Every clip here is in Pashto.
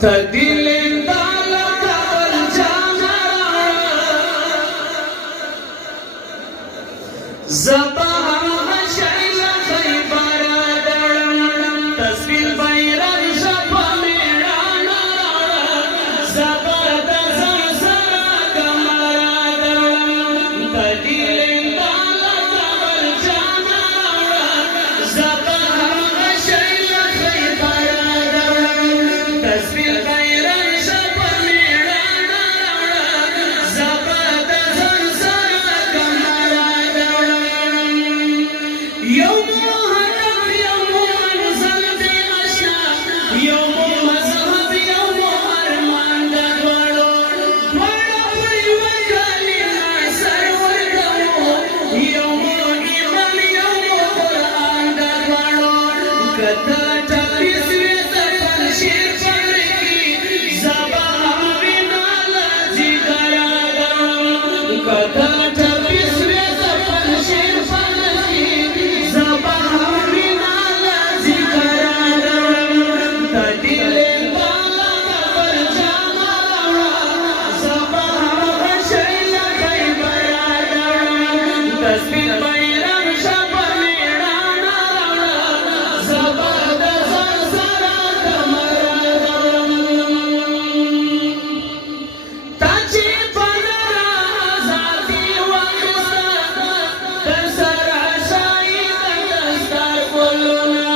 تدل دالك والجامع زباها شعل خيبر تسبيل بيران شفا ميرانا زباد زرزر كمراد تدل دالك والجامع زباها شعل خيبر تسبيل بيران شفا ميرانا زباد زرزر كمراد يوم هدف يوم منزل دي أشنا يوم مذهب يوم أرمان دغوڑو دوڑا پڑی وکالی ناصر ورکمو يوم ایمان يوم قرآن دغوڑو کتا ٹپیس ویت پنشیر پڑکی زبا بینالا جگرا گرم کتا ٹپیس ویت پنشیر پڑکی زبا بینالا جگرا گرم تدل دالا قبر جاما زبا شیل خیبرا گرم تسبیل بیران شبا میرانا زبا دزرزرا کمرا گرم تاچی پنرا ذاتی وقستا تسر عشائی دستار بلونا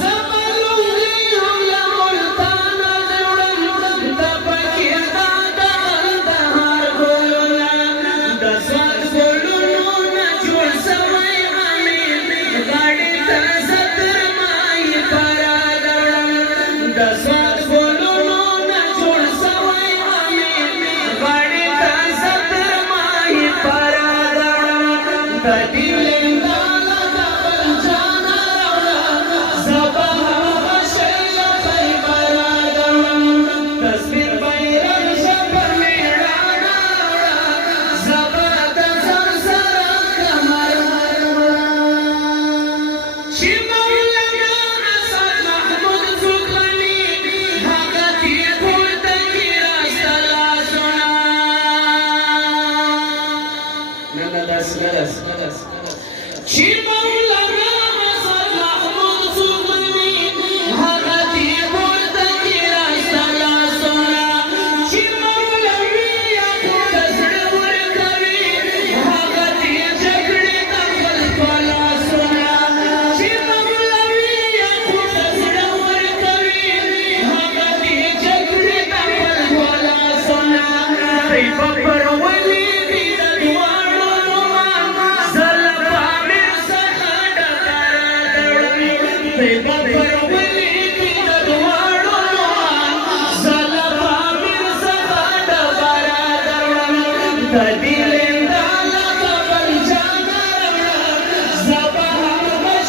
زبلونگی ہم لملتانا جڑن دبکیر دادا اندہار بلونا دسوات بلونا جوڑ سمائی آمین گاڑی تازتر مائی پرا گرم دسوات بلونا جوڑ سمائی آمین گاڑی تازتر مائی پرا گرم تدل دالا قبر جانا زبا شیل خیبرا گرم تسبیل بیران شبا میرانا زبا دزرزرا کمرا شی مولانا اسد محمود زکانی حقتی پورتا کی راستلا سنا شی مولانا اسد محمود زکانی حقتی پورتا کی راستلا سنا شی مولوی یعقوب زړه ورکوي حقتی جګړې د خلکو لاسونه شی مولوی یعقوب زړه ورکوي حقتی جګړې د خلکو لاسونه دی په پرولي دي د دواړو رومان زلفا مې څخه ډکره دوړوي دی په پرولي دي د دواړو رومان زلفا مې څخه ډکره دوړوي تدل دالا قبر جانا زبا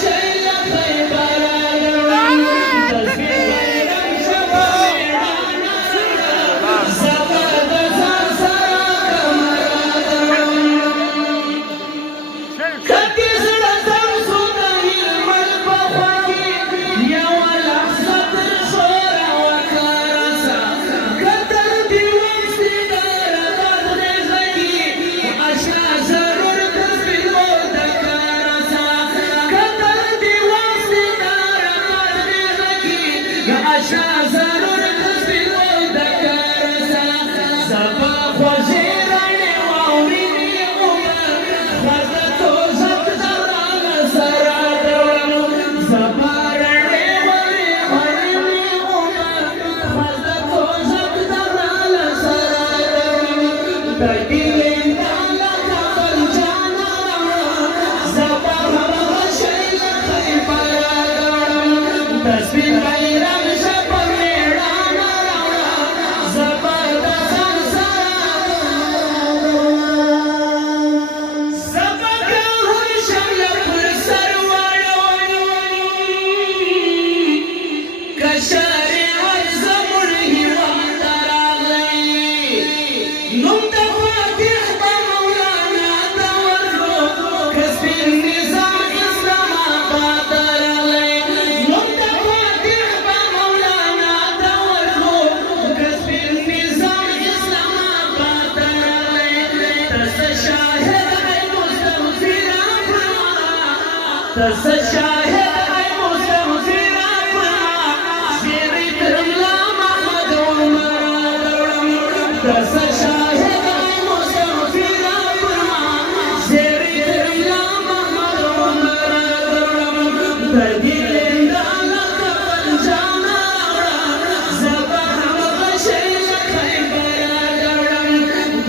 شیل خیبرا گرم تسبیل بیران شبا میرانا زبا دزرزرا کمرا گرم کتی زړه درسو د هلمند په خوا کې یوه لحظه تر شوره وکړه رسه کتر دې ومسي د رباب غېږه کې اشنا ضرور تسبیل ورته رسه کتر دې ومسي د رباب غېږه کې اشنا ضرور تسبیل ورته رسه زبا خوږې رڼې واورینې عمر خزتو زت درانه سره دوړم زبا رڼې واورینې عمر خزتو زت درانه سره دوړم تدل دالا قبر جانا زبا شیل خیبرا گرم تسبیل بیران شبا میرانا تس شاهد ای مستغفر فرما شیری ترملا محمد عمر دوڑم تس شاهد ای مستغفر فرما شیری ترملا محمد عمر دوڑم تردیل اندالا کفن جانا زبا ہم غشیل خیبرا دوڑم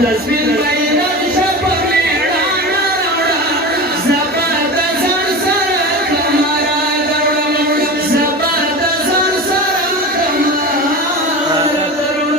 تصویر بیرد شپر میڑانا روڑا زبا دزن سر کمرا دوڑم زبا دزن سر کمرا دوڑم